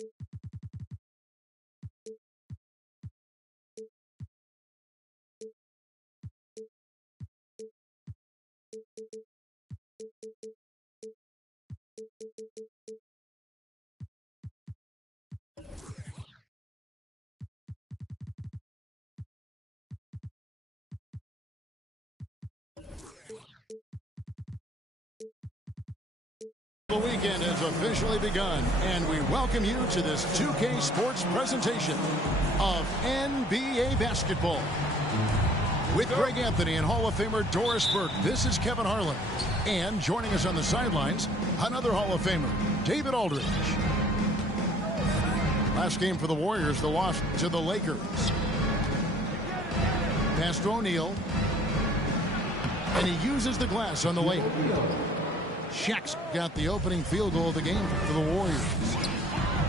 The weekend has officially begun, and we welcome you to this 2K Sports presentation of NBA basketball. With Greg Anthony and Hall of Famer Doris Burke, this is Kevin Harlan. And joining us on the sidelines, another Hall of Famer, David Aldridge. Last game for the Warriors, the loss to the Lakers. Pass to O'Neal. And he uses the glass on the layup. Shaq's got the opening field goal of the game for the Warriors.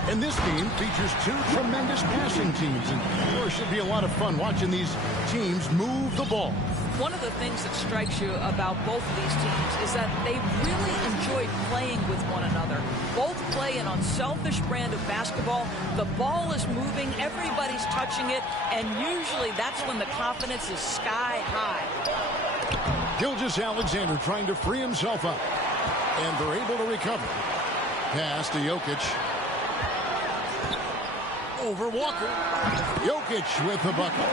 And this game features two tremendous passing teams, and there should be a lot of fun watching these teams move the ball. One of the things that strikes you about both of these teams is that they really enjoy playing with one another. Both play an unselfish brand of basketball. The ball is moving, everybody's touching it, and usually that's when the confidence is sky high. Gilgeous-Alexander trying to free himself up. And they're able to recover. Pass to Jokic. Over Walker. Jokic with the bucket.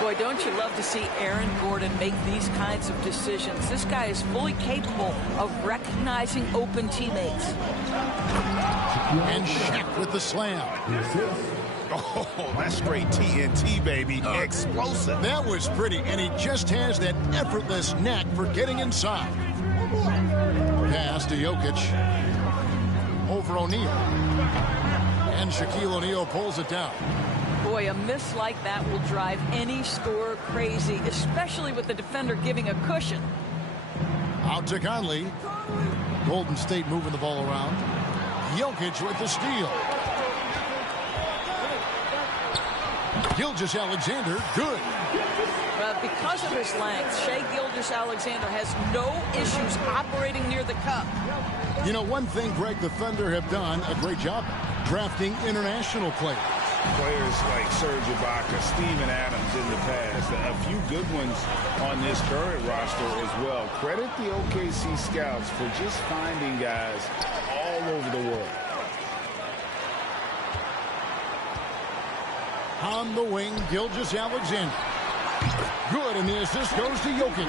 Boy, don't you love to see Aaron Gordon make these kinds of decisions. This guy is fully capable of recognizing open teammates. And Shaq with the slam. Oh, that's straight TNT, baby. Explosive. That was pretty, and he just has that effortless knack for getting inside. Pass to Jokic. Over O'Neal. And Shaquille O'Neal pulls it down. Boy, a miss like that will drive any scorer crazy, especially with the defender giving a cushion. Out to Conley. Golden State moving the ball around. Jokic with the steal. Gilgeous-Alexander, good. Because of his length, Shai Gilgeous-Alexander has no issues operating near the cup. You know, one thing, Greg, the Thunder have done a great job drafting international players. Players like Serge Ibaka, Steven Adams in the past, a few good ones on this current roster as well. Credit the OKC scouts for just finding guys all over the world. On the wing, Gilgeous-Alexander. Good, and the assist goes to Jokic.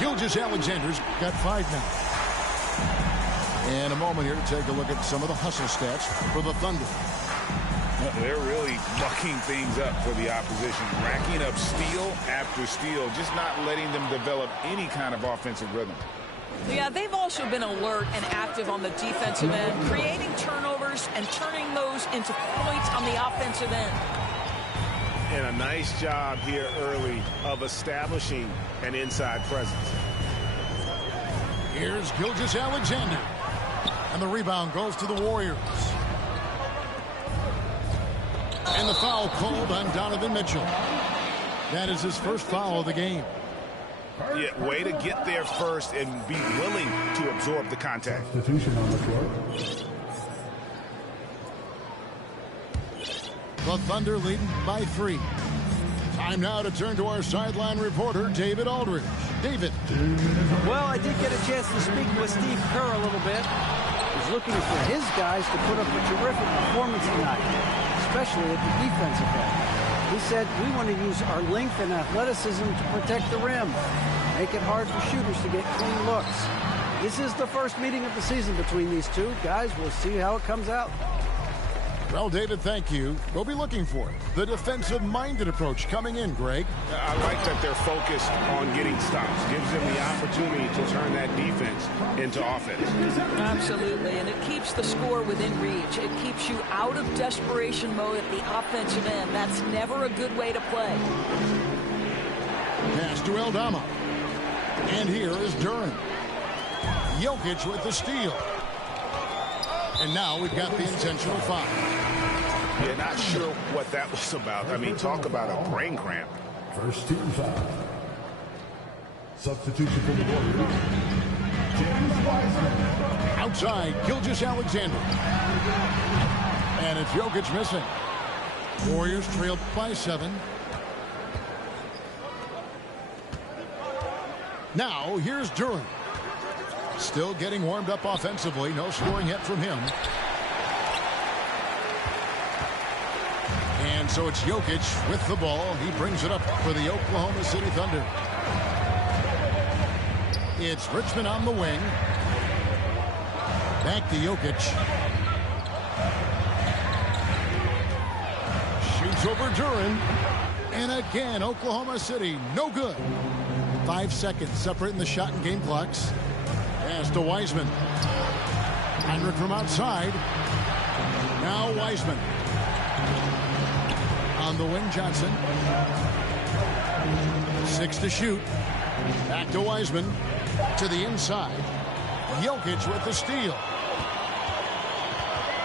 Gilgeous-Alexander's got 5 now. And a moment here to take a look at some of the hustle stats for the Thunder. They're really mucking things up for the opposition, racking up steal after steal, just not letting them develop any kind of offensive rhythm. Yeah, they've also been alert and active on the defensive end, creating turnovers and turning those into points on the offensive end. And a nice job here early of establishing an inside presence. Here's Gilgeous-Alexander. And the rebound goes to the Warriors. And the foul called on Donovan Mitchell. That is his first foul of the game. Yeah, way to get there first and be willing to absorb the contact. Substitution on the floor. The Thunder leading by 3. Time now to turn to our sideline reporter, David Aldridge. David. Well, I did get a chance to speak with Steve Kerr a little bit. He's looking for his guys to put up a terrific performance tonight, especially at the defensive end. He said, we want to use our length and athleticism to protect the rim, make it hard for shooters to get clean looks. This is the first meeting of the season between these two. Guys, we'll see how it comes out. Well, David, thank you. We'll be looking for it. The defensive-minded approach coming in, Greg. I like that they're focused on getting stops. Gives them the opportunity to turn that defense into offense. Absolutely, and it keeps the score within reach. It keeps you out of desperation mode at the offensive end. That's never a good way to play. Pass to Aldama. And here is Duren. Jokic with the steal. And now we've got the intentional foul. Yeah, not sure what that was about. I mean, talk about a brain cramp. First team foul. Substitution for the Warriors. Outside, Gilgeous-Alexander. And it's Jokic missing. Warriors trailed by 7. Now, here's Duren. Still getting warmed up offensively. No scoring yet from him. And so it's Jokic with the ball. He brings it up for the Oklahoma City Thunder. It's Richmond on the wing. Back to Jokic. Shoots over Duren. And again, Oklahoma City, no good. 5 seconds separating the shot and game clocks. Pass to Wiseman. Heinrich from outside. Now Wiseman. On the wing, Johnson. 6 to shoot. Back to Wiseman. To the inside. Jokic with the steal.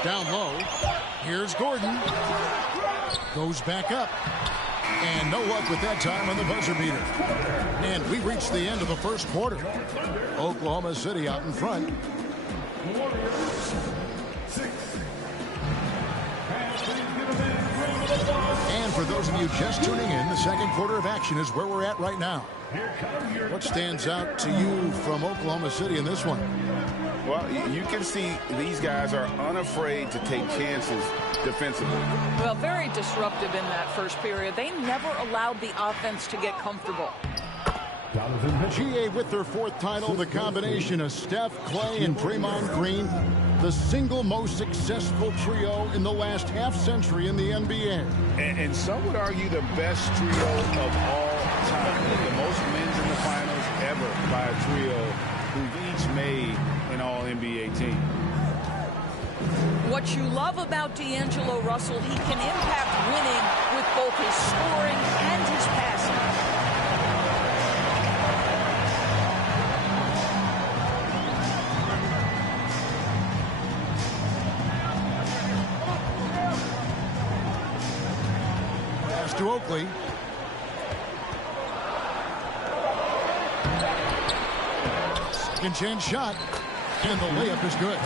Down low. Here's Gordon. Goes back up. And no luck with that time on the buzzer beater. And we reached the end of the first quarter. Oklahoma City out in front. And for those of you just tuning in, the second quarter of action is where we're at right now. What stands out to you from Oklahoma City in this one? Well, you can see these guys are unafraid to take chances defensively. Well, very disruptive in that first period. They never allowed the offense to get comfortable. GA with their 4th title, the combination of Steph, Clay, and Draymond Green, the single most successful trio in the last half-century in the NBA. And some would argue the best trio of all time. The most wins in the finals ever by a trio who've each made an All-NBA team. What you love about D'Angelo Russell, he can impact winning with both his scoring and his passing. Pass to Oakley. Second chance shot. And the layup is good.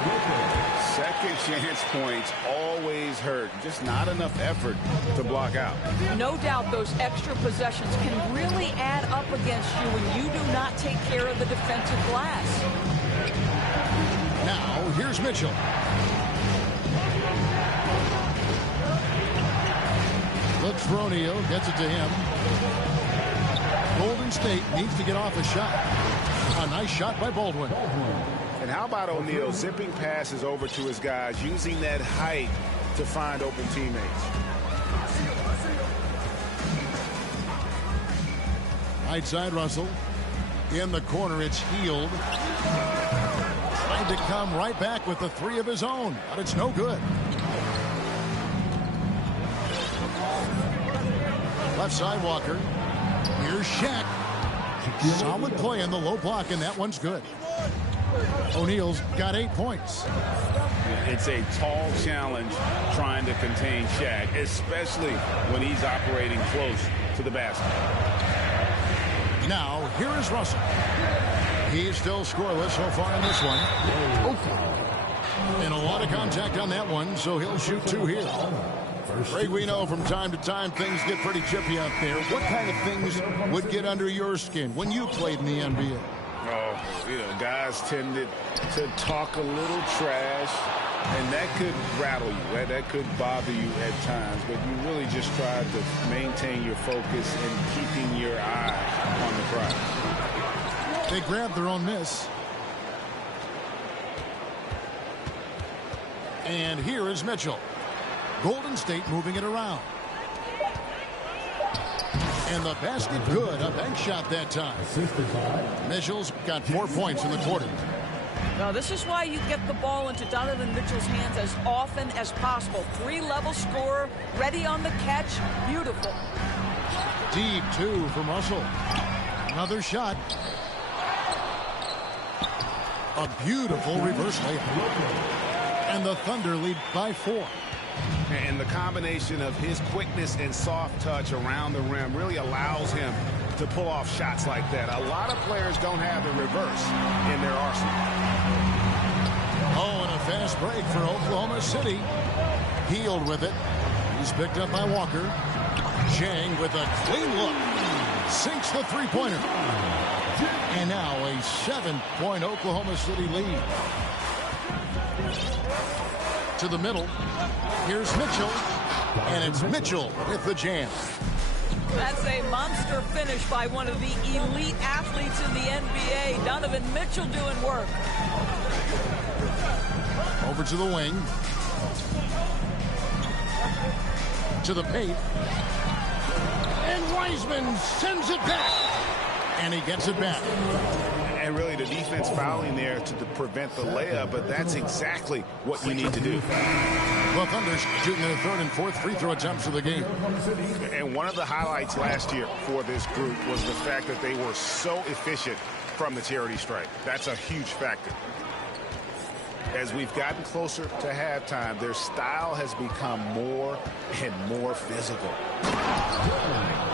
Second chance points always hurt. Just not enough effort to block out. No doubt those extra possessions can really add up against you when you do not take care of the defensive glass. Now, here's Mitchell. Looks for O'Neal, gets it to him. Golden State needs to get off a shot. A nice shot by Baldwin. And how about O'Neal zipping passes over to his guys, using that height to find open teammates. Right side, Russell. In the corner, it's Hield. Trying to come right back with the 3 of his own, but it's no good. Left side, Walker. Here's Shaq. Solid play in the low block, and that one's good. O'Neal's got 8 points. It's a tall challenge trying to contain Shaq, especially when he's operating close to the basket. Now, here is Russell. He's still scoreless so far in this one. And a lot of contact on that one, so he'll shoot 2 here. Craig, we know from time to time things get pretty chippy out there. What kind of things would get under your skin when you played in the NBA? Oh, guys tended to talk a little trash, and that could rattle you. That could bother you at times, but you really just try to maintain your focus and keeping your eye on the prize. They grabbed their own miss. And here is Mitchell. Golden State moving it around. And the basket good. A bank shot that time. Mitchell's got 4 points in the quarter. Now, this is why you get the ball into Donovan Mitchell's hands as often as possible. 3-level scorer, ready on the catch. Beautiful. Deep 2 from Russell. Another shot. A beautiful reverse layup. And the Thunder lead by 4. And the combination of his quickness and soft touch around the rim really allows him to pull off shots like that. A lot of players don't have the reverse in their arsenal. Oh, and a fast break for Oklahoma City. Healed with it. He's picked up by Walker. Chang with a clean look. Sinks the three-pointer. And now a 7-point Oklahoma City lead. To the middle. Here's Mitchell. And it's Mitchell with the jam. That's a monster finish by one of the elite athletes in the NBA. Donovan Mitchell doing work. Over to the wing. To the paint. And Wiseman sends it back. And he gets it back. And really the defense fouling there to prevent the layup, but that's exactly what you need to do. The Thunder shooting their third and fourth free throw attempts of the game. And one of the highlights last year for this group was the fact that they were so efficient from the charity stripe. That's a huge factor. As we've gotten closer to halftime, their style has become more and more physical.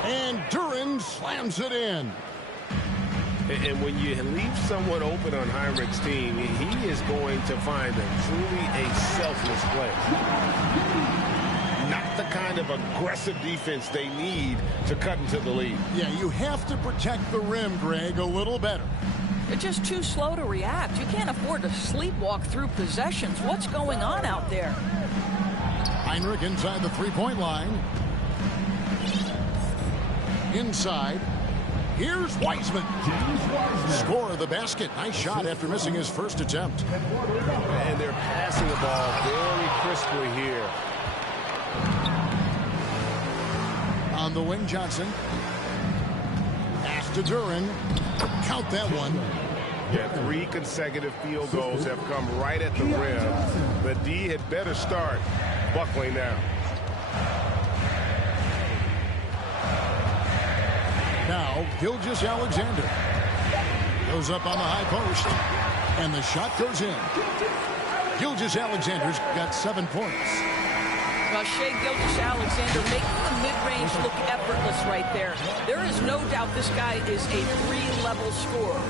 And Duren slams it in. And when you leave someone open on Heinrich's team, he is going to find truly a selfless play. Not the kind of aggressive defense they need to cut into the lead. Yeah, you have to protect the rim, Greg, a little better. They're just too slow to react. You can't afford to sleepwalk through possessions. What's going on out there? Heinrich inside the three-point line. Inside. Here's Wiseman. Score of the basket. Nice shot after missing his first attempt. And they're passing the ball very crisply here. On the wing, Johnson. Pass to Duren. Count that one. Yeah, 3 consecutive field goals have come right at the rim. The D had better start buckling down. Now, Gilgeous-Alexander goes up on the high post, and the shot goes in. Gilgeous-Alexander's got 7 points. Well, Shai Gilgeous-Alexander making the mid-range look effortless right there. There is no doubt this guy is a 3-level scorer.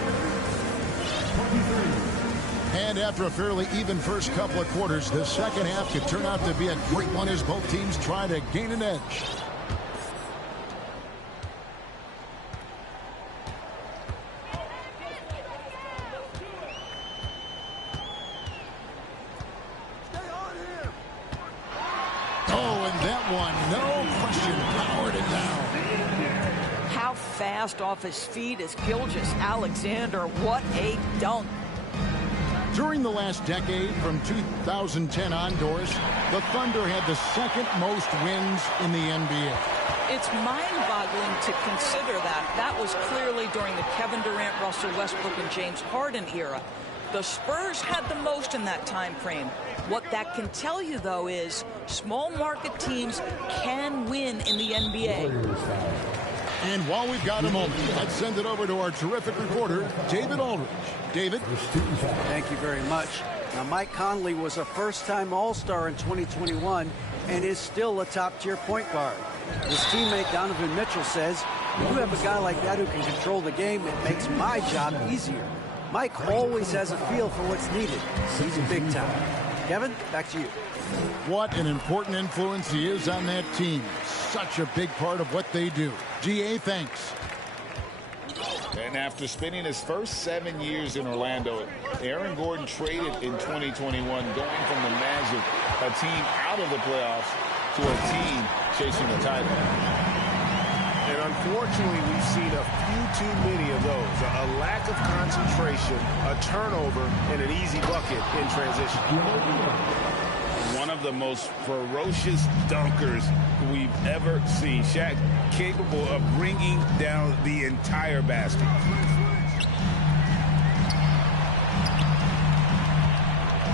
And after a fairly even first couple of quarters, the second half could turn out to be a great one as both teams try to gain an edge. Fast off his feet is Gilgeous-Alexander. What a dunk. During the last decade, from 2010 on, Doris, the Thunder had the second most wins in the NBA. It's mind-boggling to consider that. That was clearly during the Kevin Durant, Russell Westbrook, and James Harden era. The Spurs had the most in that time frame. What that can tell you, though, is small market teams can win in the NBA. And while we've got a moment, let's send it over to our terrific reporter, David Aldridge. David? Thank you very much. Now, Mike Conley was a first-time All-Star in 2021 and is still a top-tier point guard. His teammate Donovan Mitchell says, "When you have a guy like that who can control the game, it makes my job easier." Mike always has a feel for what's needed. He's big time. Kevin, back to you. What an important influence he is on that team. Such a big part of what they do. GA, thanks. And after spending his first 7 years in Orlando, Aaron Gordon traded in 2021, going from the Magic, a team out of the playoffs, to a team chasing the title. And unfortunately, we've seen a few too many of those. A lack of concentration, a turnover, and an easy bucket in transition. One of the most ferocious dunkers we've ever seen. Shaq capable of bringing down the entire basket.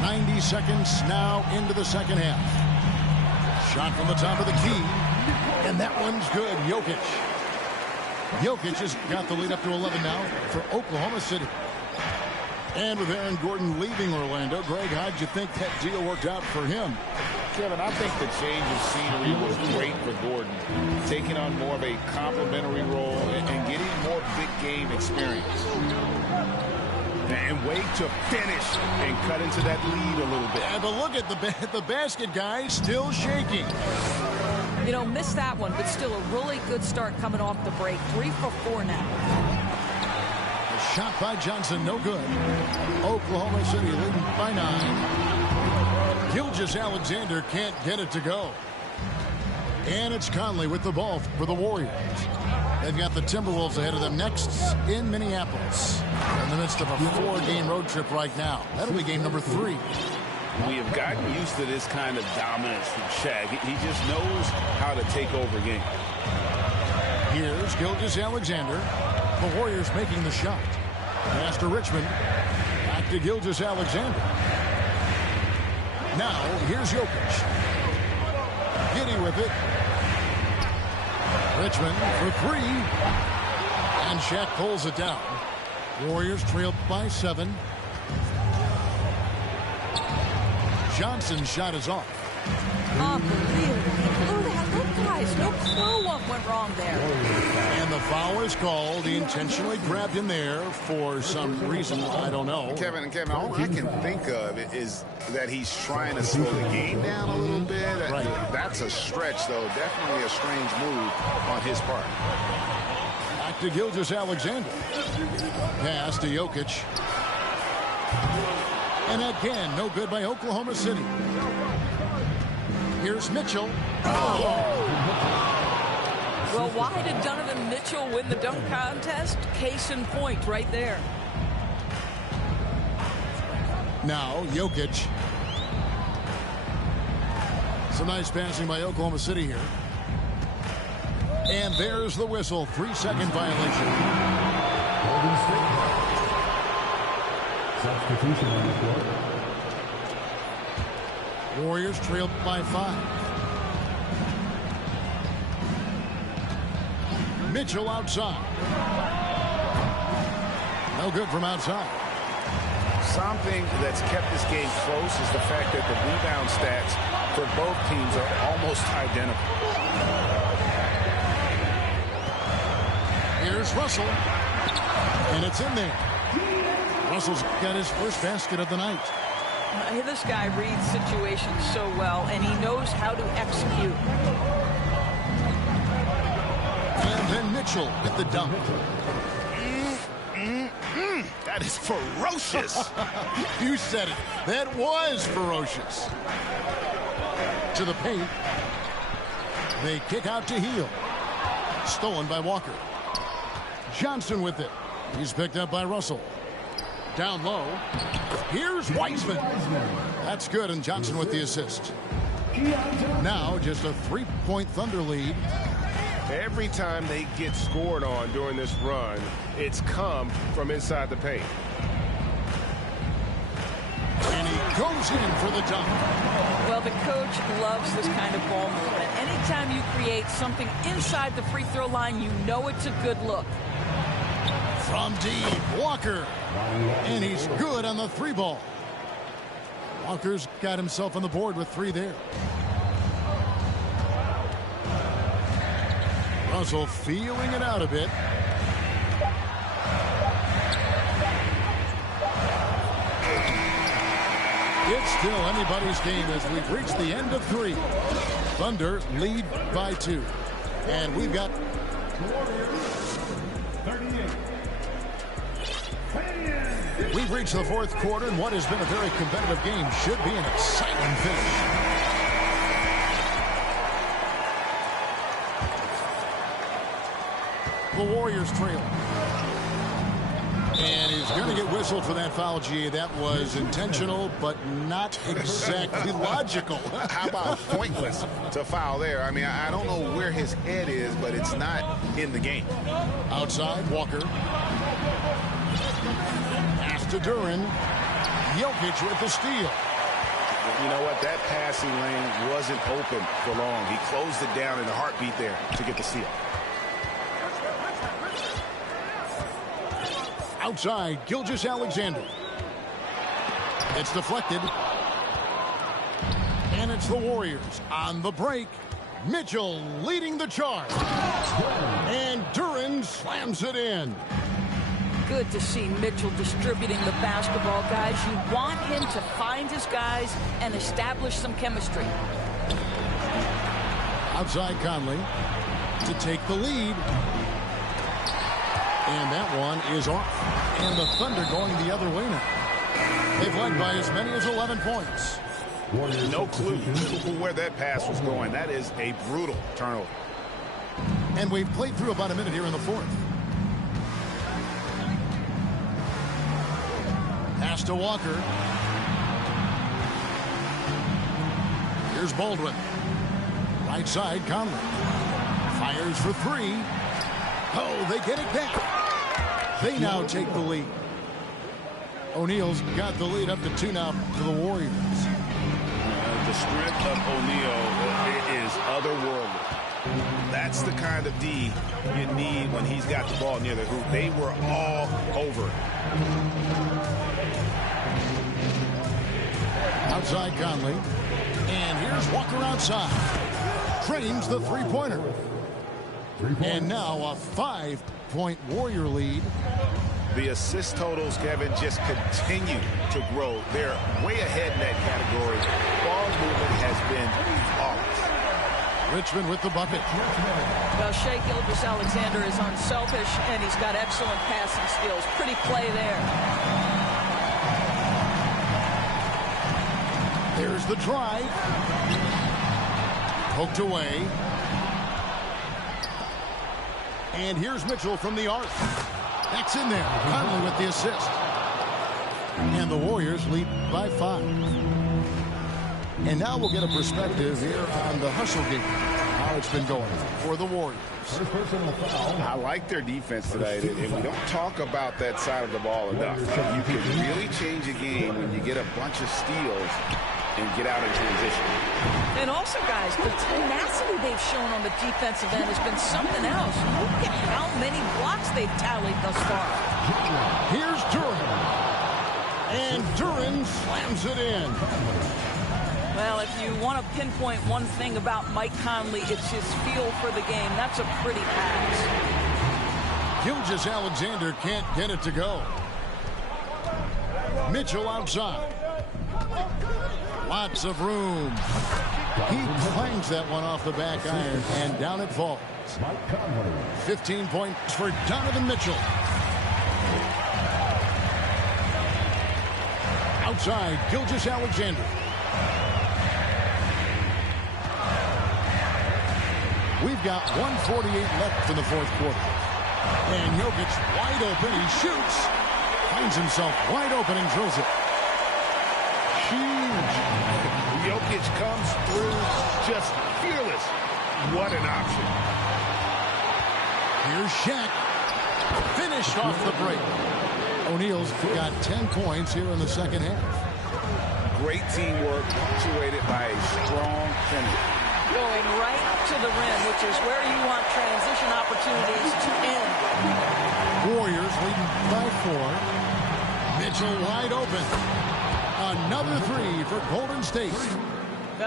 "90 seconds now into the second half. Shot from the top of the key. And that one's good. Jokic has got the lead up to 11 now for Oklahoma City. And with Aaron Gordon leaving Orlando, Greg, how'd you think that deal worked out for him? Kevin, I think the change of scenery was great for Gordon, taking on more of a complimentary role and getting more big game experience. And wait to finish and cut into that lead a little bit. Yeah, but look at the basket guy still shaking. You know, missed that one, but still a really good start coming off the break. 3 for 4 now. A shot by Johnson, no good. Oklahoma City leading by 9. Gilgeous-Alexander can't get it to go. And it's Conley with the ball for the Warriors. They've got the Timberwolves ahead of them next in Minneapolis. In the midst of a 4-game road trip right now. That'll be game number 3. We have gotten used to this kind of dominance from Shaq. He just knows how to take over games. Here's Gilgeous-Alexander. The Warriors making the shot. Pass to Richmond. Back to Gilgeous-Alexander. Now, here's Jokic. Giddey with it. Richmond for 3. And Shaq pulls it down. Warriors trail by 7. Johnson's shot is off. Unbelievable. Blew that. Look, guys, no clue what went wrong there. And the foul is called. He intentionally grabbed him there for some reason. I don't know. Kevin, all I can think of is that he's trying to slow the game down a little bit. Right. That's a stretch, though. Definitely a strange move on his part. Back to Gilgeous-Alexander. Pass to Jokic. And again, no good by Oklahoma City. Here's Mitchell. Well, why did Donovan Mitchell win the dunk contest? Case in point right there. Now, Jokic. Some nice passing by Oklahoma City here. And there's the whistle. 3-second violation. Substitution on the floor. Warriors trailed by 5. Mitchell outside. No good from outside. Something that's kept this game close is the fact that the rebound stats for both teams are almost identical. Here's Russell. And it's in there. Russell's got his first basket of the night. This guy reads situations so well, and he knows how to execute. And then Mitchell with the dunk. That is ferocious. You said it. That was ferocious. To the paint. They kick out to Hield. Stolen by Walker. Johnson with it. He's picked up by Russell. Down low. Here's Wiseman. That's good, and Johnson with the assist. Now just a 3-point Thunder lead. Every time they get scored on during this run, it's come from inside the paint. And he goes in for the dunk. Well, the coach loves this kind of ball movement. Anytime you create something inside the free throw line, you know it's a good look. From deep, Walker. And he's good on the 3-ball. Walker's got himself on the board with 3 there. Russell feeling it out a bit. It's still anybody's game as we've reached the end of 3. Thunder lead by 2. And we've got We've reached the 4th quarter, and what has been a very competitive game should be an exciting finish. The Warriors trail. And he's going to get whistled for that foul, G. That was intentional, but not exactly logical. How about pointless to foul there? I mean, I don't know where his head is, but it's not in the game. Outside, Walker. Pass to Duren. Jokic with the steal. You know what? That passing lane wasn't open for long. He closed it down in a heartbeat there to get the steal. Outside, Gilgeous-Alexander. It's deflected. And it's the Warriors on the break. Mitchell leading the charge. And Duren slams it in. Good to see Mitchell distributing the basketball, guys. You want him to find his guys and establish some chemistry. Outside Conley to take the lead. And that one is off. And the Thunder going the other way now. They've led by as many as 11 points. No clue where that pass was going. That is a brutal turnover. And we've played through about a minute here in the fourth. Pass to Walker. Here's Baldwin. Right side, Conley. Fires for three. Oh, they get it back. They now take the lead. O'Neal's got the lead up to 2 now for the Warriors. The strength of O'Neal is otherworldly. That's the kind of D you need when he's got the ball near the hoop. They were all over it. Outside Conley. And here's Walker outside. Frames the three-pointer. And now a 5-point Warrior lead. The assist totals, Kevin, just continue to grow. They're way ahead in that category. Ball movement has been flawless. Richmond with the bucket. Well, Shai Gilgeous-Alexander is unselfish, and he's got excellent passing skills. Pretty play there. There's the drive. Poked away. And here's Mitchell from the arc. That's in there. Conley with the assist. And the Warriors lead by 5. And now we'll get a perspective here on the hustle game. How it's been going for the Warriors. I like their defense tonight, and we don't talk about that side of the ball enough. You can really change a game when you get a bunch of steals and get out in transition. And also, guys, the tenacity they've shown on the defensive end has been something else. Look at how many blocks they've tallied thus far. Here's Duren. And Duren slams it in. Well, if you want to pinpoint one thing about Mike Conley, it's his feel for the game. That's a pretty pass. Gilgeous-Alexander can't get it to go. Mitchell outside. Lots of room. He clangs that one off the back iron, and down it falls. 15 points for Donovan Mitchell. Outside, Gilgeous-Alexander. We've got 1:48 left in the fourth quarter. And Jokic wide open. He shoots. Finds himself wide open and drills it. Huge. Jokic comes through just fearless. What an option. Here's Shaq. Finished off the break. O'Neal's got 10 points here in the second half. Great teamwork punctuated by a strong finish. Going right to the rim, which is where you want transition opportunities to end. Warriors leading by 4. Mitchell wide open. Another 3 for Golden State.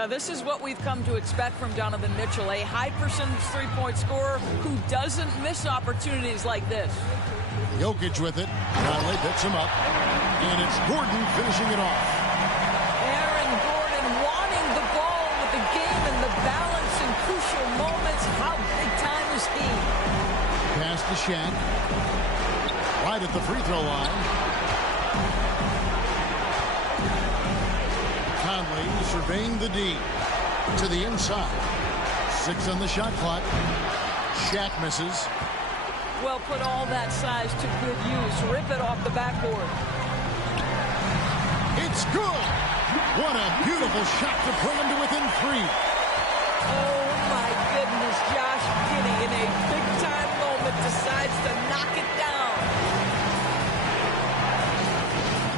This is what we've come to expect from Donovan Mitchell, a high percentage three-point scorer who doesn't miss opportunities like this. Jokic with it. Conley picks him up. And it's Gordon finishing it off. Aaron Gordon wanting the ball with the game and the balance in crucial moments. How big time is he? Pass to Shaq. Right at the free throw line. Conley surveying the D. To the inside. 6 on the shot clock. Shaq misses. Well, put all that size to good use. Rip it off the backboard. It's good. What a beautiful shot to bring him to within 3. Oh, my goodness. Josh Giddey, in a big-time moment, decides to knock it down.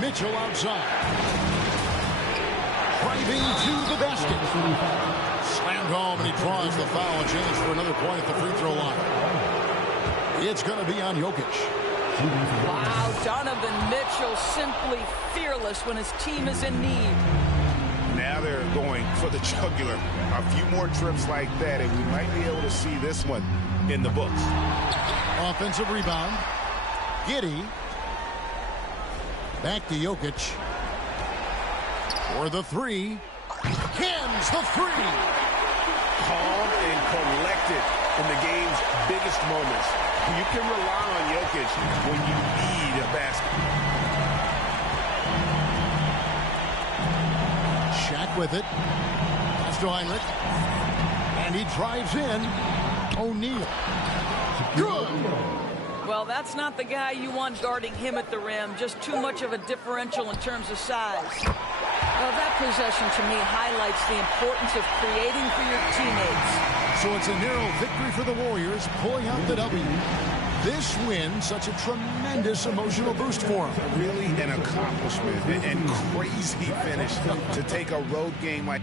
Mitchell outside. Driving to the basket. Slammed home, and he draws the foul. A chance for another point at the free throw line. It's going to be on Jokic. Wow, Donovan Mitchell simply fearless when his team is in need. Now they're going for the jugular. A few more trips like that, and we might be able to see this one in the books. Offensive rebound. Giddey. Back to Jokic. For the three. Cans the three. Calm and collected in the game's biggest moments. You can rely on Jokic when you need a basket. Shaq with it. Pass to Heinrich. And he drives in. O'Neal. Good. Well, that's not the guy you want guarding him at the rim. Just too much of a differential in terms of size. Well, that possession to me highlights the importance of creating for your teammates. So it's a narrow victory for the Warriors, pulling out the W. This win, such a tremendous emotional boost for them. Really an accomplishment and crazy finish to take a road game like.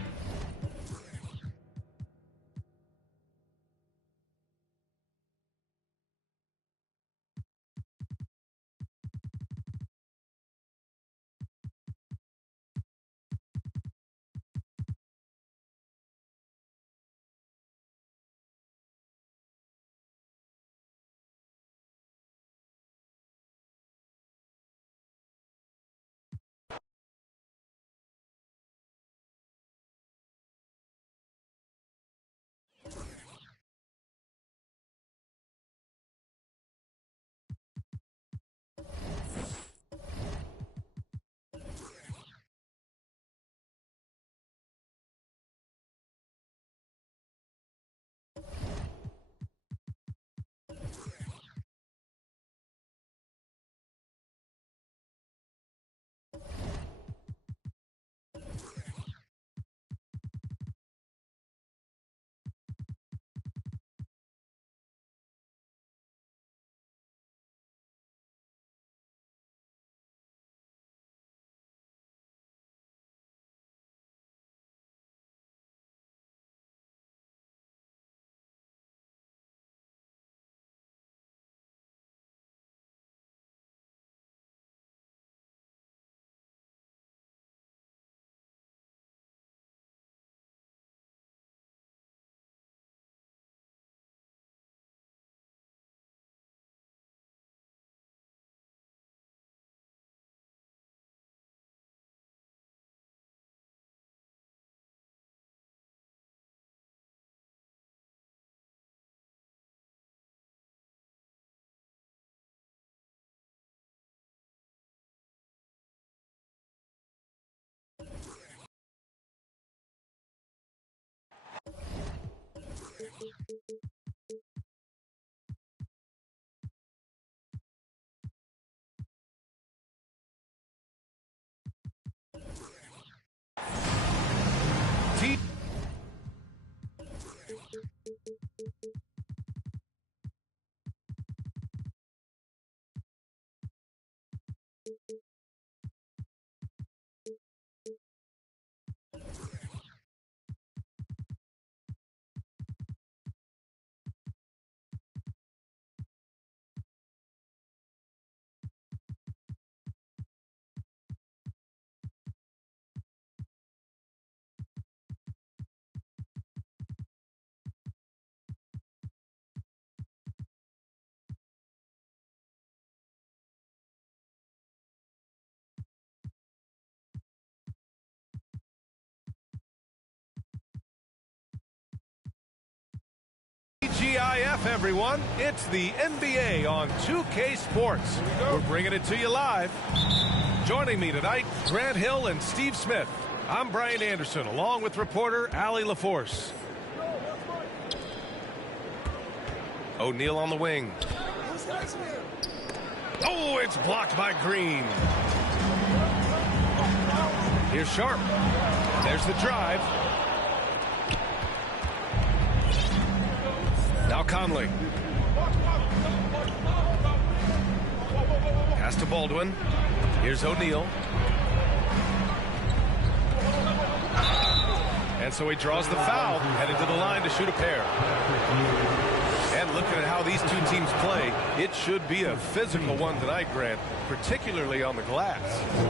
TGIF, everyone. It's the NBA on 2K Sports. We're bringing it to you live. Joining me tonight, Grant Hill and Steve Smith. I'm Brian Anderson, along with reporter Allie LaForce. O'Neal on the wing. Oh, it's blocked by Green. Here's Sharp. There's the drive. Now Conley. Pass to Baldwin. Here's O'Neal. And so he draws the foul, headed to the line to shoot a pair. And looking at how these two teams play, it should be a physical one tonight, Grant, particularly on the glass.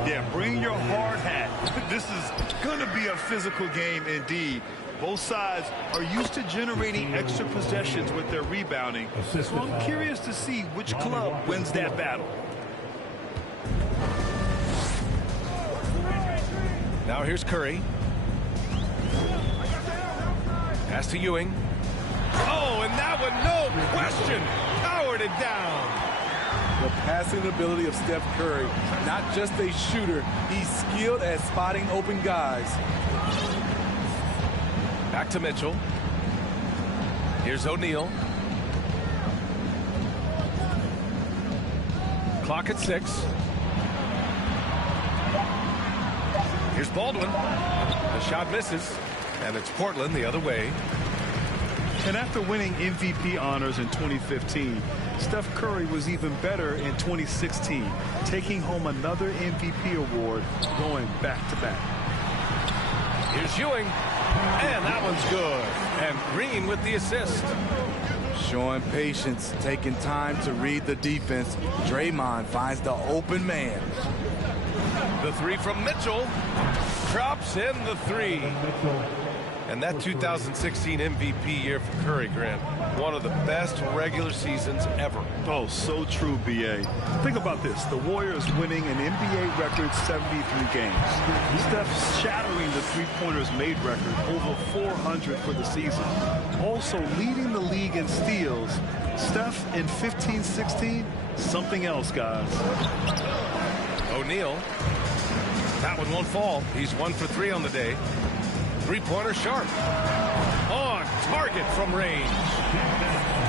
Yeah, bring your hard hat. This is going to be a physical game indeed. Both sides are used to generating extra possessions with their rebounding. So I'm curious to see which club wins that battle. Now here's Curry. Pass to Ewing. Oh, and that one, no question, powered it down. The passing ability of Steph Curry, not just a shooter, he's skilled at spotting open guys. Back to Mitchell. Here's O'Neal. Clock at 6. Here's Baldwin. The shot misses, and it's Portland the other way. And after winning MVP honors in 2015, Steph Curry was even better in 2016, taking home another MVP award, going back-to-back. Here's Ewing, and that one's good. And Green with the assist. Showing patience, taking time to read the defense. Draymond finds the open man. The three from Mitchell. Drops in the three. And that 2016 MVP year for Curry, Grant, one of the best regular seasons ever. Oh, so true, B.A. Think about this. The Warriors winning an NBA record 73 games. Steph shattering the three-pointers made record, over 400 for the season. Also leading the league in steals. Steph in 15-16, something else, guys. O'Neal. That one won't fall. He's 1 for 3 on the day. Three-pointer sharp. On target from range.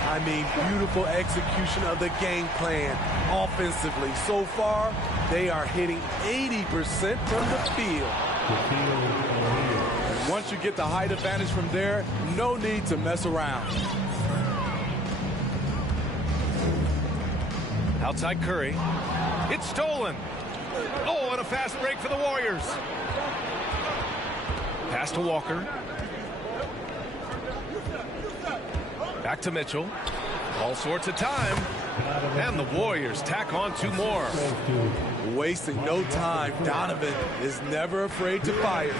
I mean, beautiful execution of the game plan offensively. So far, they are hitting 80% from the field. And once you get the height advantage from there, no need to mess around. Outside Curry. It's stolen. Oh, and a fast break for the Warriors. Pass to Walker. Back to Mitchell. All sorts of time. And the Warriors tack on 2 more. Wasting no time. Donovan is never afraid to fire.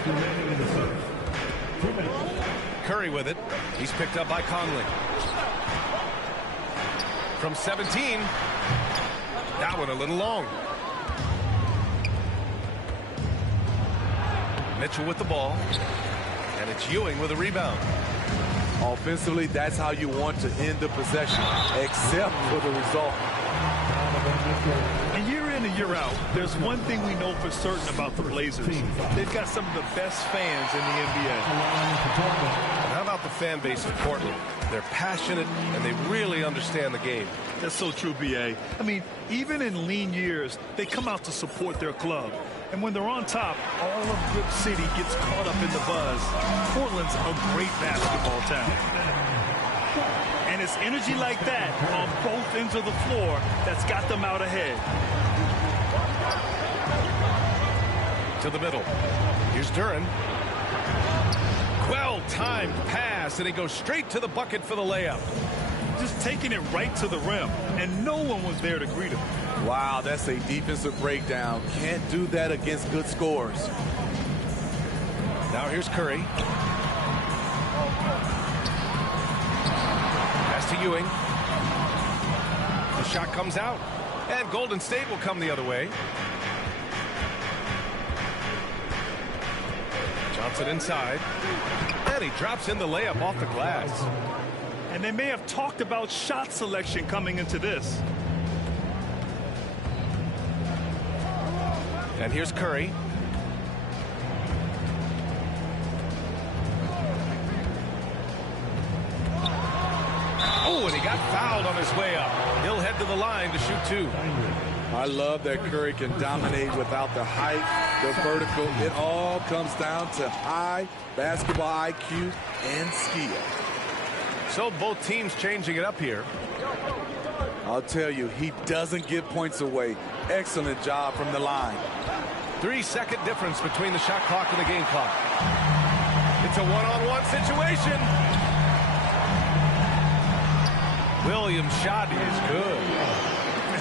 Curry with it. He's picked up by Conley. From 17. That one a little long. Mitchell with the ball. And it's Ewing with a rebound. Offensively, that's how you want to end the possession, except for the result. And year in and year out, there's one thing we know for certain about the Blazers. They've got some of the best fans in the NBA. And how about the fan base of Portland? They're passionate, and they really understand the game. That's so true, B.A. I mean, even in lean years, they come out to support their club. And when they're on top, all of Grip City gets caught up in the buzz. Portland's a great basketball town. And it's energy like that on both ends of the floor that's got them out ahead. To the middle. Here's Duren. Well-timed pass, and he goes straight to the bucket for the layup. Just taking it right to the rim, and no one was there to greet him. Wow, that's a defensive breakdown. Can't do that against good scores. Now here's Curry. Pass to Ewing. The shot comes out, and Golden State will come the other way. Johnson inside, and he drops in the layup off the glass. And they may have talked about shot selection coming into this. And here's Curry. Oh, and he got fouled on his way up. He'll head to the line to shoot 2. I love that Curry can dominate without the height, the vertical. It all comes down to high basketball IQ and skill. So both teams changing it up here. I'll tell you, he doesn't give points away. Excellent job from the line. 3-second difference between the shot clock and the game clock. It's a one-on-one situation. Williams' shot is good.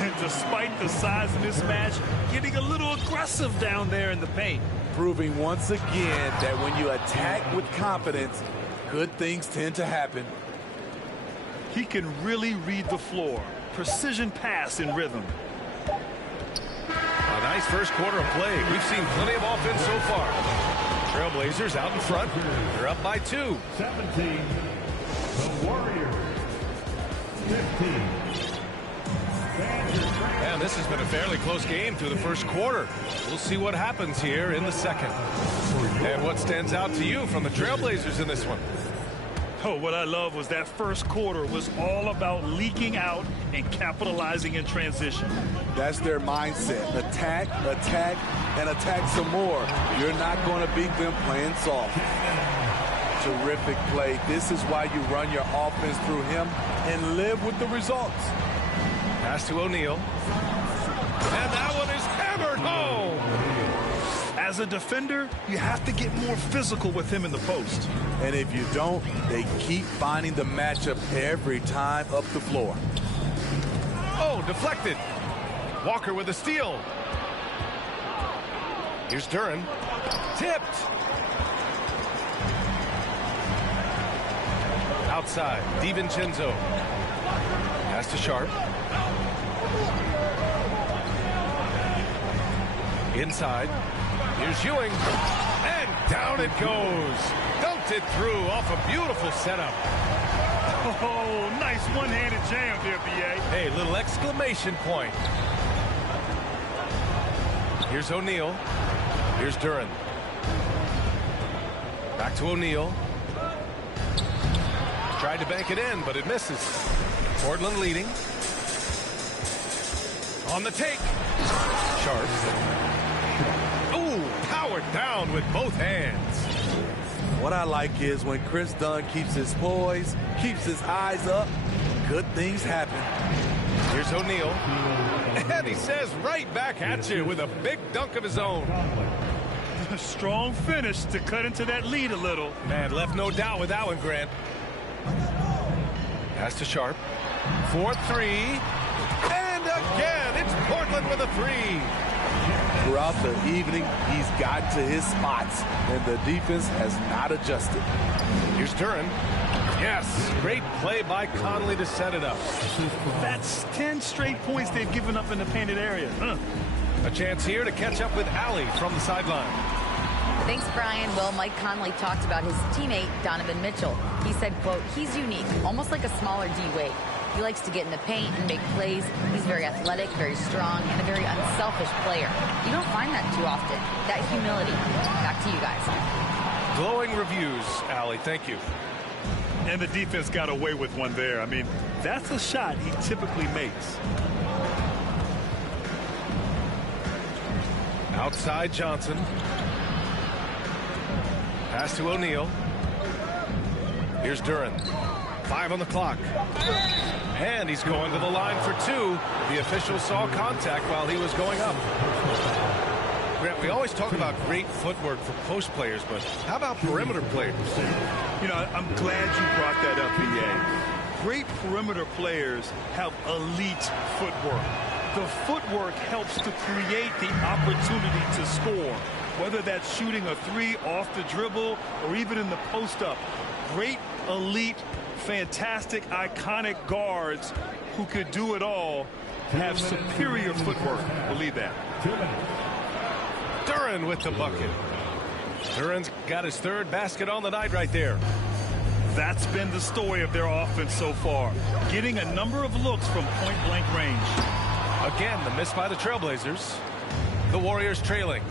And despite the size of this match, getting a little aggressive down there in the paint. Proving once again that when you attack with confidence, good things tend to happen. He can really read the floor. Precision pass in rhythm. A nice first quarter of play. We've seen plenty of offense so far. Trailblazers out in front. They're up by 2. 17. The Warriors. 15. And this has been a fairly close game through the first quarter. We'll see what happens here in the second. And what stands out to you from the Trailblazers in this one? Oh, what I love was that first quarter was all about leaking out and capitalizing in transition. That's their mindset. Attack, attack, and attack some more. You're not going to beat them playing soft. Terrific play. This is why you run your offense through him and live with the results. Pass to O'Neal. And that one is hammered home. As a defender, you have to get more physical with him in the post. And if you don't, they keep finding the matchup every time up the floor. Oh, deflected. Walker with a steal. Here's Duren. Tipped. Outside, DiVincenzo. Pass to Sharp. Inside. Here's Ewing. And down it goes. Dunked it through off a beautiful setup. Oh, nice one-handed jam there, B.A. Hey, little exclamation point. Here's O'Neal. Here's Duren. Back to O'Neal. Tried to bank it in, but it misses. Portland leading. On the take. Sharp. Ooh, powered down with both hands. What I like is when Chris Dunn keeps his poise, keeps his eyes up, good things happen. Here's O'Neal. And he says right back at you with a big dunk of his own. A strong finish to cut into that lead a little. Man, left no doubt with that one, Grant. Pass to Sharp. 4-3. And again, it's Portland with a 3. Throughout the evening, he's gotten to his spots, and the defense has not adjusted. Here's Duren. Yes, great play by Conley to set it up. That's 10 straight points they've given up in the painted area. A chance here to catch up with Allie from the sideline. Thanks, Brian. Well, Mike Conley talked about his teammate, Donovan Mitchell. He said, quote, he's unique, almost like a smaller D-Wade. He likes to get in the paint and make plays. He's very athletic, very strong, and a very unselfish player. You don't find that too often, that humility. Back to you guys. Glowing reviews, Allie. Thank you. And the defense got away with one there. I mean, that's a shot he typically makes. Outside Johnson. Pass to O'Neal. Here's Duren. 5 on the clock. And he's going to the line for 2. The official saw contact while he was going up. Grant, we always talk about great footwork for post players, but how about perimeter players? You know, I'm glad you brought that up, B.A. Great perimeter players have elite footwork. The footwork helps to create the opportunity to score, whether that's shooting a 3 off the dribble or even in the post-up. Great, elite, fantastic, iconic guards who could do it all have superior footwork. Believe that. Duren with the bucket. Duren's got his 3rd basket on the night right there. That's been the story of their offense so far, getting a number of looks from point-blank range. Again, the miss by the Trailblazers. The Warriors trailing.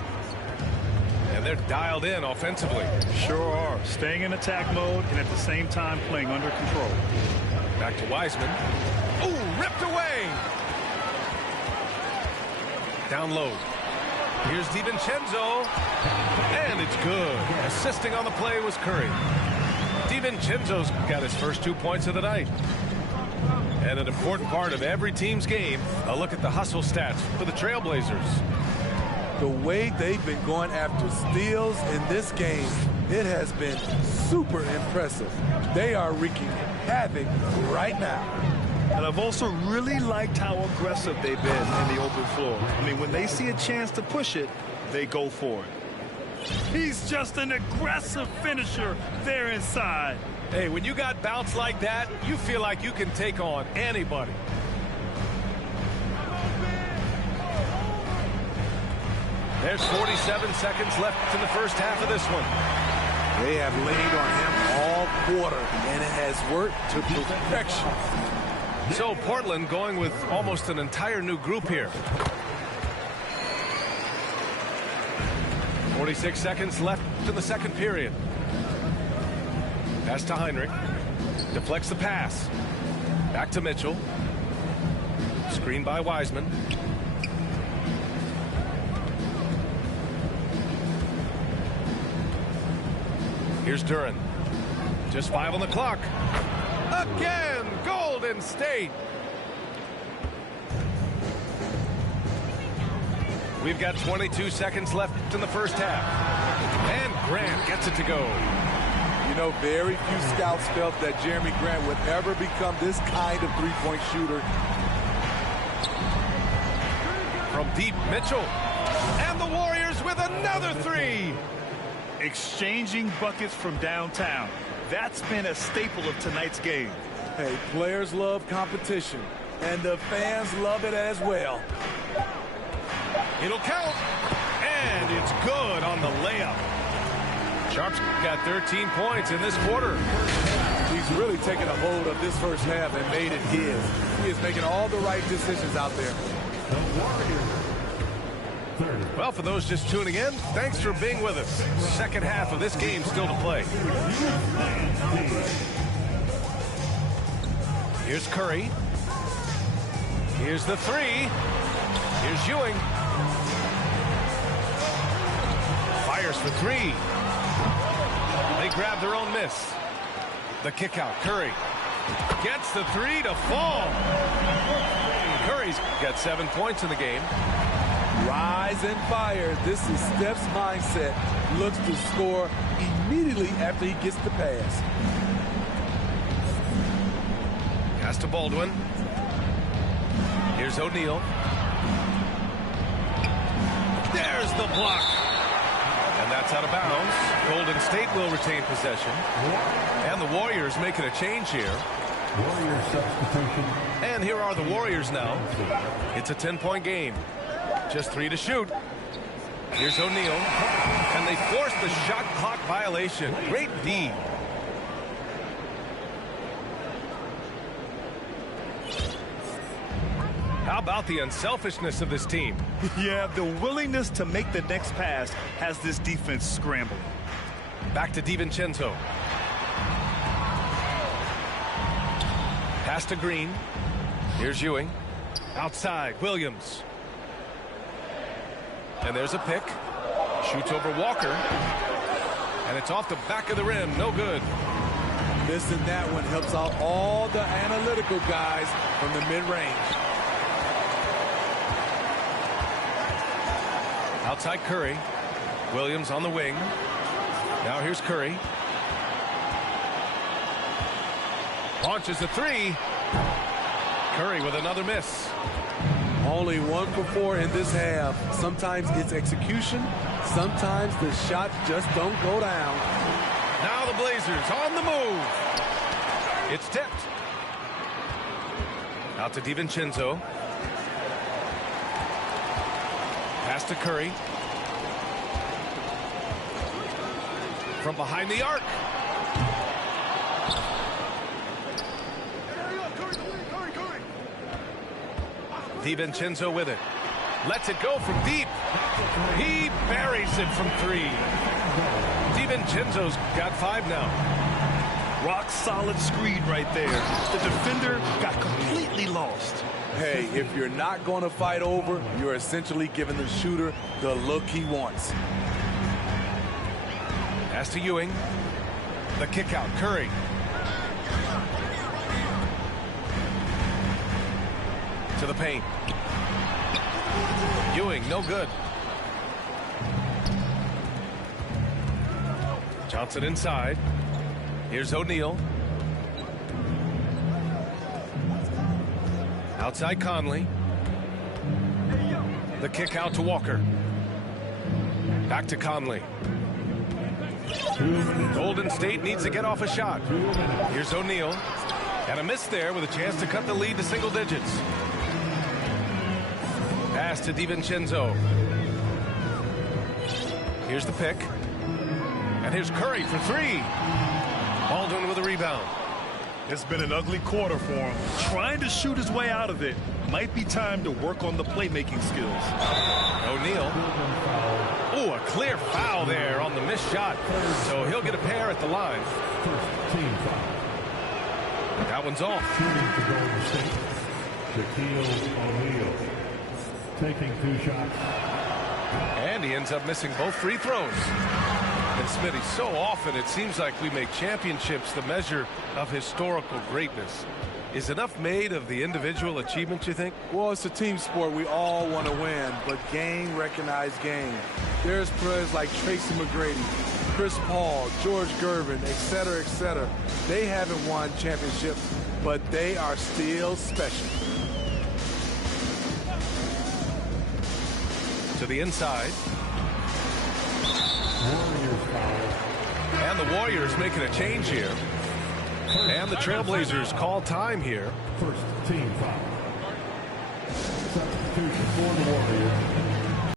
And they're dialed in offensively. Sure are. Staying in attack mode and at the same time playing under control. Back to Wiseman. Ooh, ripped away. Down low. Here's DiVincenzo. And it's good. Assisting on the play was Curry. DiVincenzo's got his first 2 points of the night. And an important part of every team's game, a look at the hustle stats for the Trailblazers. The way they've been going after steals in this game, it has been super impressive. They are wreaking havoc right now. And I've also really liked how aggressive they've been in the open floor. I mean, when they see a chance to push it, they go for it. He's just an aggressive finisher there inside. Hey, when you got bounce like that, you feel like you can take on anybody. There's 47 seconds left in the first half of this one. They have laid on him all quarter, and it has worked to perfection. So Portland going with almost an entire new group here. 46 seconds left in the second period. Pass to Heinrich. Deflects the pass. Back to Mitchell. Screen by Wiseman. Here's Duren. Just 5 on the clock. Again, Golden State. We've got 22 seconds left in the first half. And Grant gets it to go. You know, very few scouts felt that Jeremy Grant would ever become this kind of three-point shooter. From deep, Mitchell. And the Warriors with another three. Exchanging buckets from downtown. That's been a staple of tonight's game. Hey, players love competition, and the fans love it as well. It'll count, and it's good on the layup. Sharp's got 13 points in this quarter. He's really taken a hold of this first half and made it his. He is making all the right decisions out there. The Warriors. Well, for those just tuning in, thanks for being with us. Second half of this game still to play. Here's Curry. Here's the three. Here's Ewing. Fires for three. They grab their own miss. The kick out. Curry gets the three to fall. Curry's got 7 points in the game. Rise and fire. This is Steph's mindset. Looks to score immediately after he gets the pass. Pass to Baldwin. Here's O'Neal. There's the block. And that's out of bounds. Golden State will retain possession. And the Warriors making a change here. Warrior substitution. And here are the Warriors now. It's a 10-point game. Just 3 to shoot. Here's O'Neal. And they force the shot clock violation. Great D. How about the unselfishness of this team? Yeah, the willingness to make the next pass has this defense scrambling. Back to DiVincenzo. Pass to Green. Here's Ewing. Outside, Williams. And there's a pick. Shoots over Walker. And it's off the back of the rim. No good. Missing that one helps out all the analytical guys from the mid-range. Outside Curry. Williams on the wing. Now here's Curry. Launches a three. Curry with another miss. Only 1 for 4 in this half. Sometimes it's execution. Sometimes the shots just don't go down. Now the Blazers on the move. It's tipped. Out to DiVincenzo. Pass to Curry. From behind the arc. DiVincenzo with it. Lets it go from deep. He buries it from 3. DiVincenzo's got 5 now. Rock solid screen right there. The defender got completely lost. Hey, if you're not going to fight over, you're essentially giving the shooter the look he wants. Pass to Ewing. The kick out. Curry. To the paint. Ewing, no good. Johnson inside. Here's O'Neal. Outside Conley. The kick out to Walker. Back to Conley. Golden State needs to get off a shot. Here's O'Neal. And a miss there with a chance to cut the lead to single digits. Pass to DiVincenzo. Here's the pick. And here's Curry for three. Baldwin with a rebound. It's been an ugly quarter for him. Trying to shoot his way out of it. Might be time to work on the playmaking skills. O'Neal. Oh, a clear foul there on the missed shot. So he'll get a pair at the line. That one's off. Shooting for Golden State, Shaquille O'Neal. Taking 2 shots. And he ends up missing both free throws. And Smitty, so often it seems like we make championships the measure of historical greatness. Is enough made of the individual achievement, you think? Well, it's a team sport. We all want to win, but game recognized game. There's players like Tracy McGrady, Chris Paul, George Gervin, et cetera, They haven't won championships, but they are still special. To the inside. Warriors foul. And the Warriors making a change here. And the Trailblazers call time here. First team foul. Substitution for the Warriors.